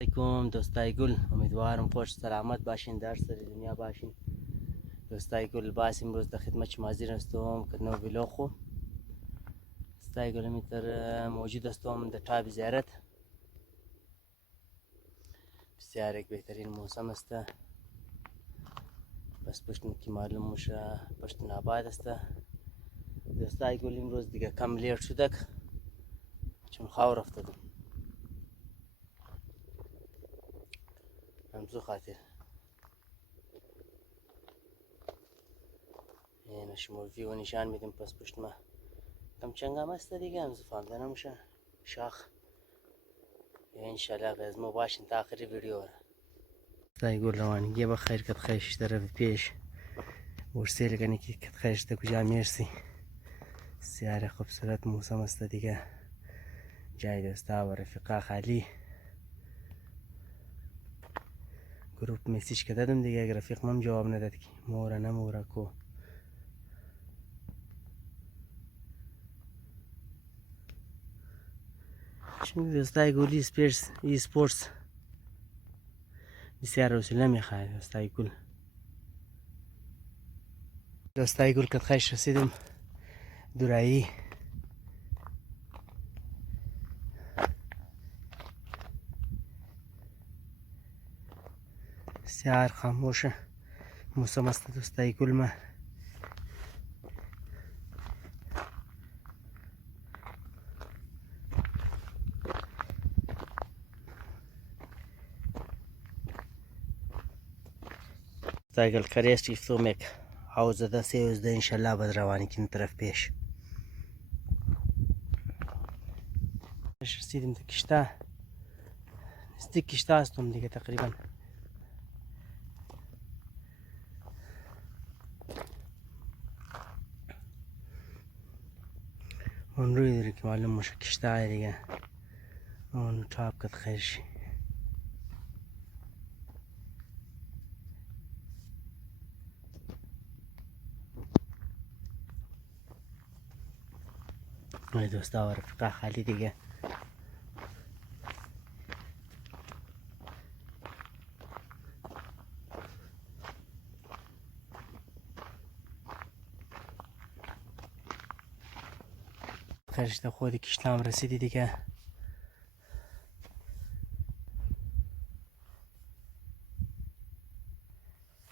علیکم دوستای گل، امیدوارم خوش سلامت باشین، در سر دنیا باشین. دوستای گل، باز امروز در خدمت شما حاضر هستم که نو ویلوگ خو دوستای گل میتر موجود هستم در تاب زیارت. بسیار یک بهترین موسم است، بس پشت که معلوم میشه پشت نباد است. دوستای گل امروز دیگه کم لیت شده چون خاور افتادم همزو خاطر این شما ویو نشان میدم. پس پشت ما کم چنگ هم است دیگه، همزو فهمده نمیشه شاخ. انشالله از ما باشین تا آخر ویدیو را. دوستای گل روانگی بخیر، کت خیش طرف پیش ورسیل کنی که کت خیش تا کجا میرسی. بسیار خوبصورت موسم است دیگه، جای دوستا و رفیقا خالی. گروپ میسیج که دادم دیگه، اگر رفیق من جواب نداد که مورا نمورا کو. چون دوستای گلی ای سپورتس بسیار حوصله میخواد. دوستای گل، دوستای گل کت خیش رسیدم دورایی. بسیار خاموشه موسم است دوستای گل. ما دوستای گل کریش یفتومک حوزه سیوزده انشالله باید روانی کنیم طرف پیش. رسیدیم تا کشتا، نزدیک کشتا هستم دیگه تقریبا. اون روی داره که معلوم میشه کشتا دیگه. اون تاب کت خیر شي. ای دوستا و رفقا خالی دیگه. خیرش تا خود کشتا هم رسیدی دیگه.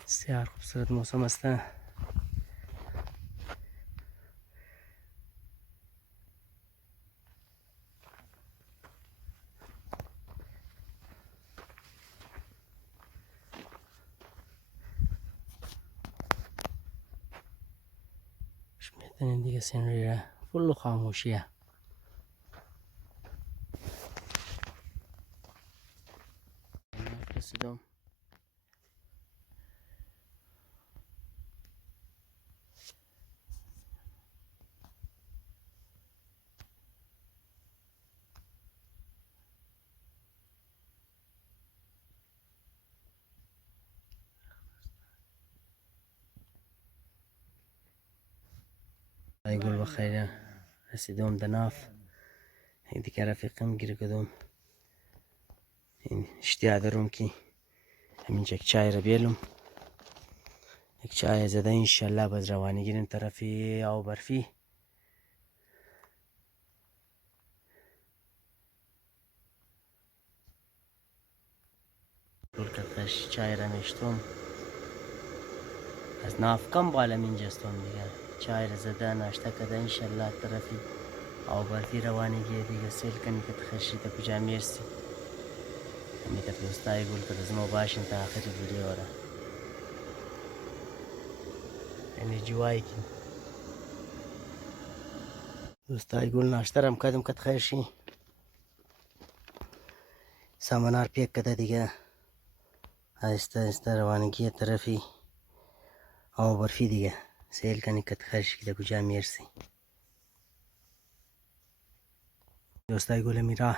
بسیار خوبصورت موسم است. میتونین دیگه سینری را فل خاموشیه. رسیدم ای گل بخیر. رسیدم دناف دیگه. رفیقم گیر کدوم این اشتیاق دارم که همینجا یک چای را بیلم، یک چای زده انشالله باز روانی گیریم طرفی آو برفی. گل کتش چای را میشتم از ناف کم بالا منجستم دیگه. چای را زده ناشته کده انشالله طرفی آو برفی روانی گیه دیگه. سیل کنی کت خشی تا کجا میرسی. همیتا دوستای گل که دزمو باشین تا آخر ویدیو را. یعنی جوایی که دوستای گل ناشته رم کدم کت خیشی. سامانار پیک کده دیگه. آهسته آهسته روانگی طرفی آو برفی دیگه. سیل کنی کت خیشی که کجا میرسی. دوستای گل میرا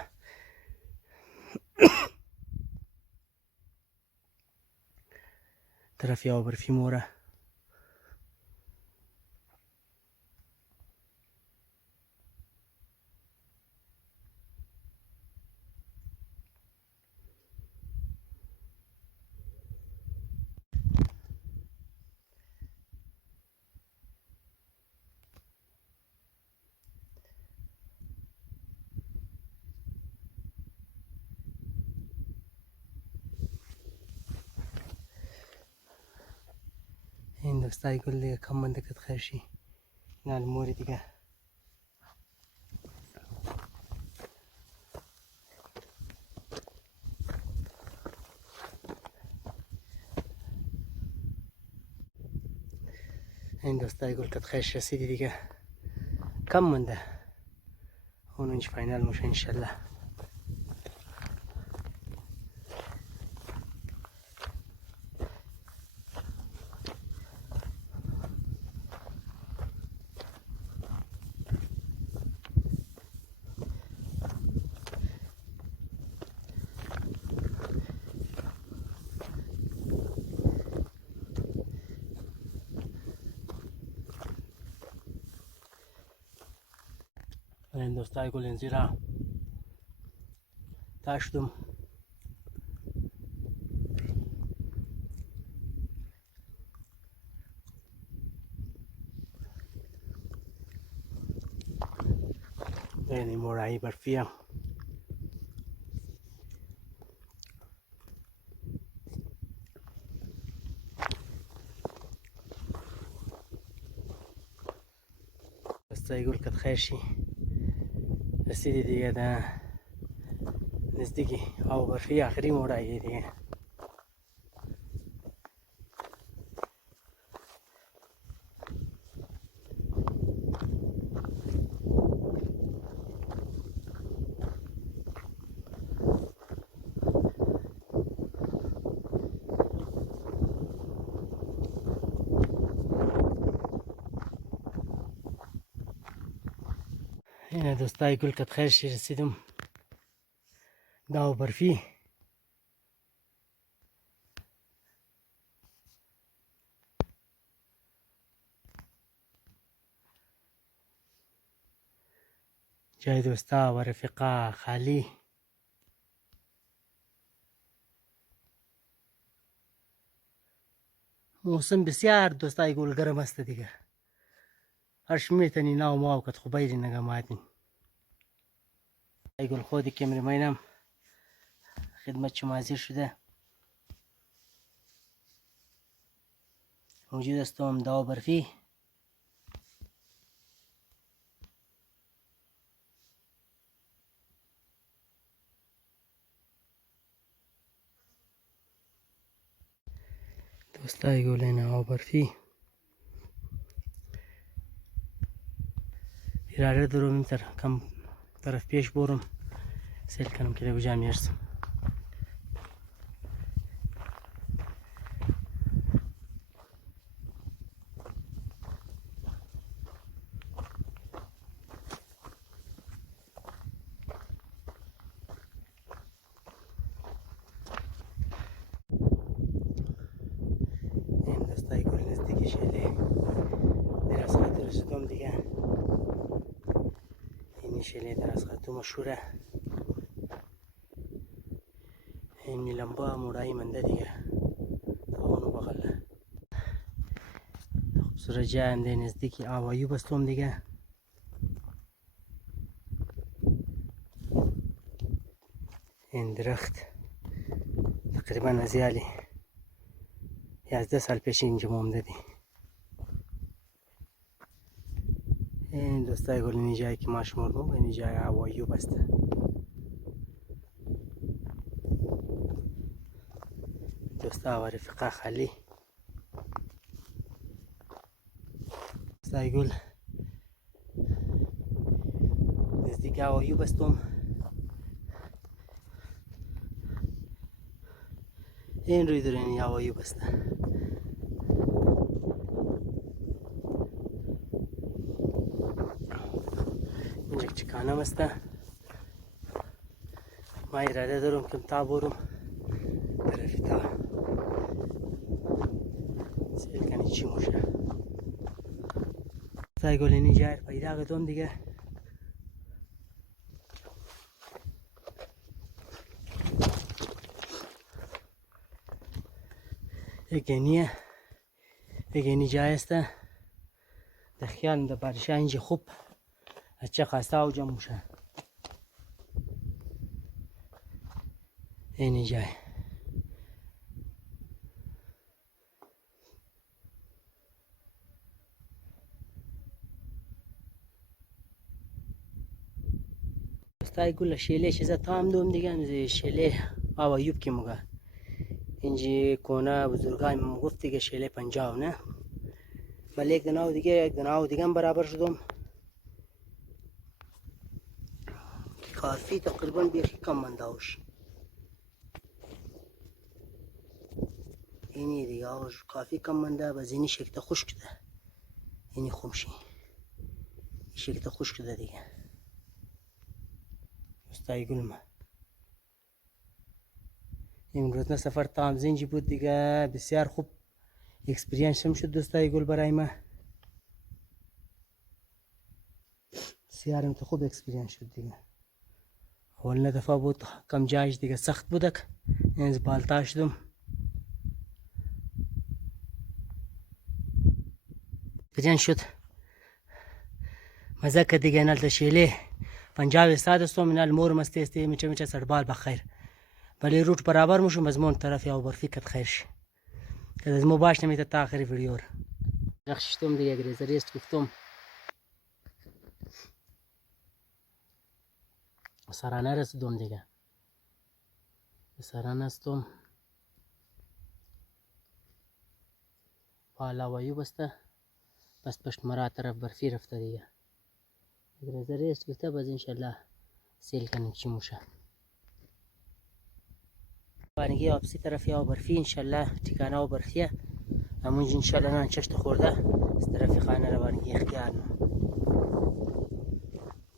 طرفی آو برفی موره. این دوستای گل دیگه کم منده کت خیر شی. نه موری دیگه این دوستای گل کت خیرش رسیدی دیگه کم مونده اون اینج فاینال میشه انشالله. این دوستای گل انزیرا تاشتم یعنی مرایی برفیه دوستای گل کت خیر شی رسیدی دیگه ده نزدیکی او برفی آخری مرایی دیگه. این دوستای گل کت خیر شی رسیدم داو برفی جای دوستا و رفقا خالی موسم بسیار دوستای گل گرم است دیگه هرش میتونی ناو ماو کت خوبایری نگماتین ای گل خودی کمرمینم خدمت شما حاضر شده موجود استم داو برفی دوستای گل این داو برفی ارائه دارم این تر کم طرف پیش برم سیل کنم که کجا میرسم. این دوستای گل نزدیکی شده در از خط رسیدم دیگه. این شله در از خط مشهوره این میلمبا مرایی منده دیگه اونو بغل خوبصورت جاینده نزدیکی آوایو بستم دیگه. این درخت تقریبا از یالی 11 سال پیش اینجا مونده دی. این دوستای گل اینی جایی که ما شمردم اینی جای آوایو بسته دوستا و رفقا خالی دوستای گل نزدیک آوایو بستم. این روی در این آوایو بسته اینجا چکانه بسته ما اراده دارم که تا برم طرفی تا سیل کنی چی موشه سای گل اینی جای پیدا کردم دیگه. یگینیه یگینی جای است در خیال در بارشا اینجا خوب اچه خسته و جمع موشه اینی جای Stay gulla şele şize tam dom digen şele ava yub ki muga. İnci kona buzurgay muguf dige şele panjav ne. Bal ek danav digen beraber şudum. Kafi takriban bir iki kam mandavş. اینی دیگه آقا کافی کم منده باز اینی شکل خشک ده اینی خمشی این شکل خشک ده دیگه استای گلمه امروز نه سفر تامزینجی بود دیگه بسیار خوب اکسپریانس هم شد دوستای گل برای ما بسیار هم خوب اکسپریانس شد دیگه اول دفعه بود کم جایش دیگه سخت بودک اینز بالتا شدم اکسپریانس شد مزه که دیگه نالت شیله پنجاب استاد استم نال مور مستی استی میچه سربال بخیر ولی روت برابر مشم از مون طرف یا برفی کت خیر شي که از مو باش نمیت تا آخری ویدیو رخشتم دیگه گریزریست گفتم سرانه رسیدم دیگه سرانه استم بالا وایو بسته بس پشت مرا طرف برفی رفته دیگه گریزریست گفته باز انشالله سیل کنیم چی موشه وانگی آبسی طرف یا برفی انشالله تکانه و برفیه همونج انشالله نان چشت خورده از طرف خانه روانگی اختیار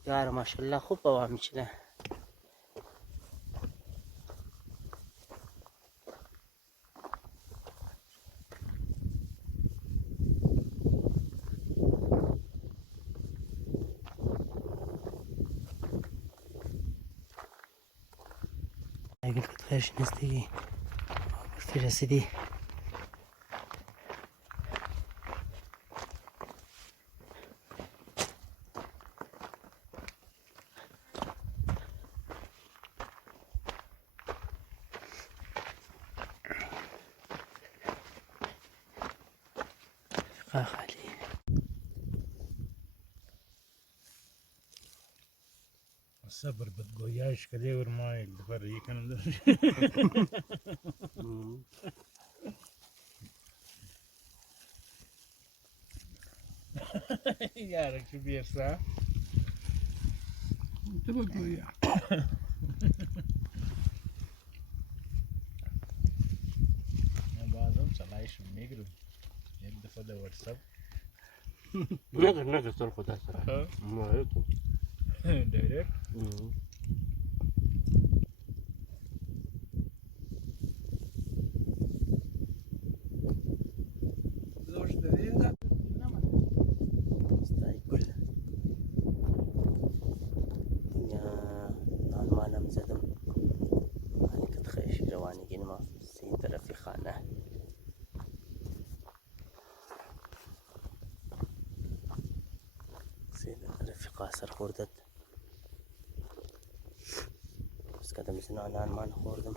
یار ماشالله خوب بوا میچنه اگر کت خیرش نستگی برفی رسیدی خالی صبر بتقوياش كده ورماي الدفر يكن يارك شو بيرسا تبقى بعضهم صلايش ميجرو يدفع ده واتساب نقدر ترفض هسه ما عليكم دايركت لوش دليل استاي كل يا ما لم زدم عليك تخيش رواني جنما سي طرفي خانه سي طرفي قاصر خوردت بس كده مثلا انا ما نخوردم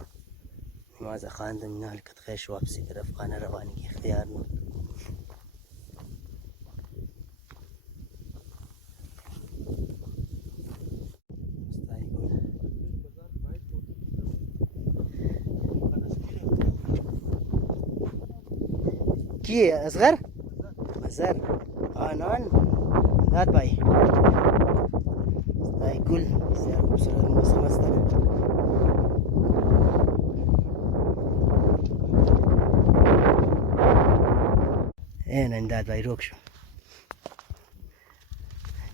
ماذا خاندم نالك تخيش وابسي طرف خانه رواني اختيارنا كي اصغر مزار انان ذات باي هاي كل سير بسرعه الموسم استنى اين امداد باي روكشو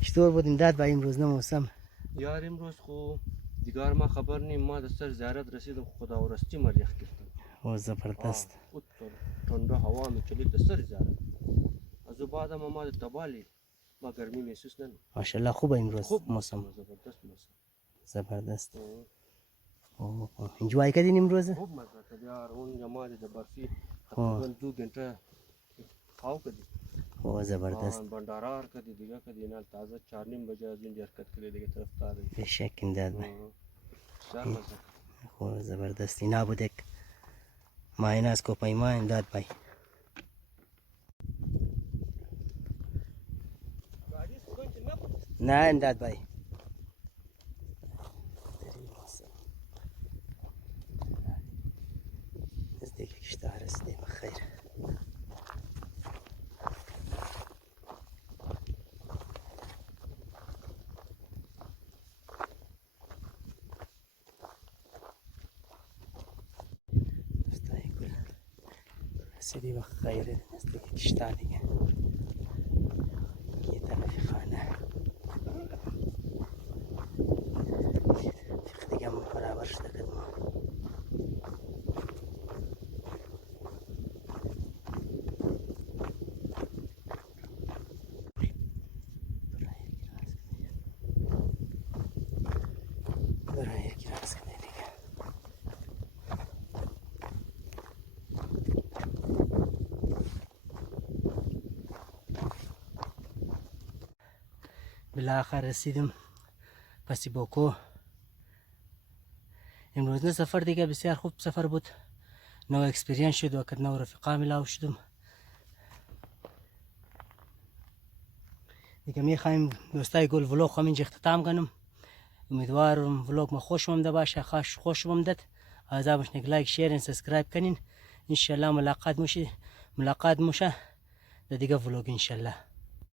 چطور بود امداد باي امروز موسم یار امروز خو دیگر ما خبر نیم ما دستر زیارت رسیدم خدا ورستی مریخ کردم او زبردست خود تنده هوا میکلید دستر زیارت از بعد ما تبالی ما گرمی محسوس نمی ماشاءالله خوب امروز خوب موسم زبردست موسم زبردست انجوای کردین امروز خوب مزه کرد یار اون جماعت در برفی تقریبا 2 घंटे खाओ कधी او زبردست भंडारा कधी दिगा कधी ना ताजा 4:30 बजे आज इंडिया हरकत करे देगे तरफदार है بشك امداد باي चार मजा او زبردست اینا بودک ما اینا از کوپای ما امداد باي نه امداد باي نزدیک کشتار رسیدیم بخیر. دوستای گل رسیدی بخیر نزدیک کشتار دیگه. یه طرف خانه تیخ دیگه هم برابر شده کدوم. برای یکی راست کنه دیگه. بالاخره رسیدم پسی باکو. امروز نه سفر دیگه بسیار خوب سفر بود. نو اکسپریانس شد و کد نو رفیقا ملاو شدم دیگه. میخوایم دوستای گل ولوگ هم اینجا اختتام کنم. امیدوارم ولوگ ما خوش اومده باشه. خوش اومدت اعضا باشین لایک شیر سابسکرایب کنین. ان شاء الله ملاقات موشه در دیگه ولوگ ان شاء الله.